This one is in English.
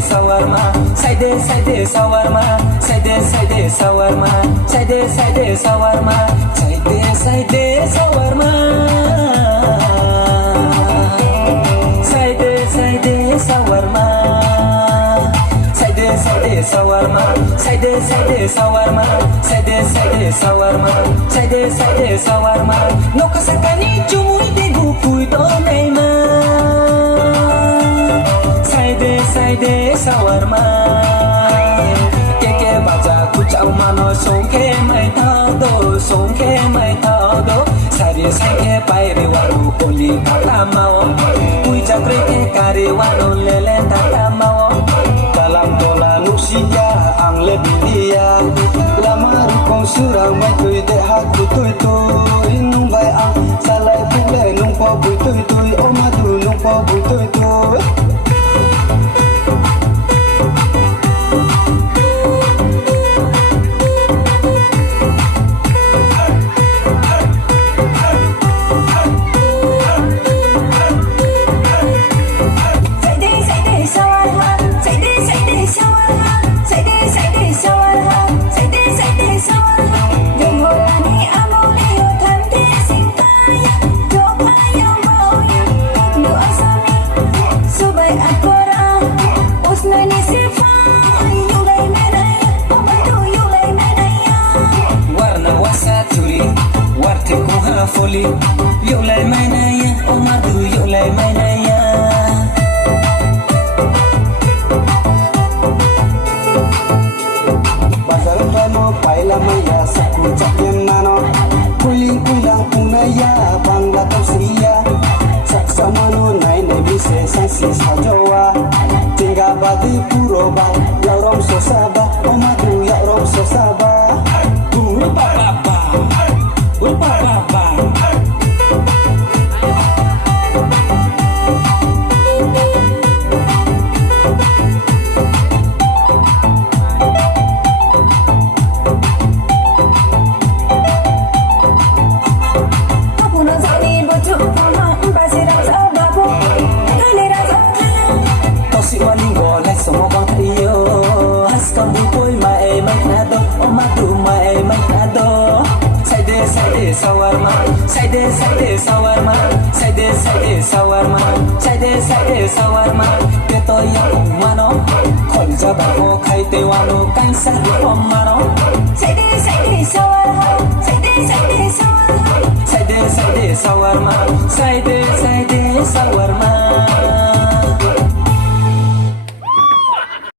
shawarma, side shawarma, side shawarma, side shawarma, side shawarma, side shawarma, side shawarma, side shawarma, side shawarma, side shawarma, no kasakani chumui de gupui do neima. Side shawarma, ke baja kuchau mano songke mai thao do, sari sangke paire waru poli kata mau, kui jatre ke kare waru lele tata mau, dalam tola nusia ang lebilia, lama rukong surang mai tui de haku tui nung bai ang salai pule nung po bui tui omadu nung po bui tui. Foli, yo lai mai naya, omadu yo lai mai naya. Basal kano paila maya saku chakyan nano, kuling punaya bangla tausiya, saksa mano nai nebise sansi sajowa, tingga badi puro ba, yaurom sosaba, omadu yaurom sosaba. Shawarma, side shawarma, side shawarma, side shawarma, keto ya mano, khol jaba ko khaite wano kaisa mano, side shawarma, side shawarma, side shawarma.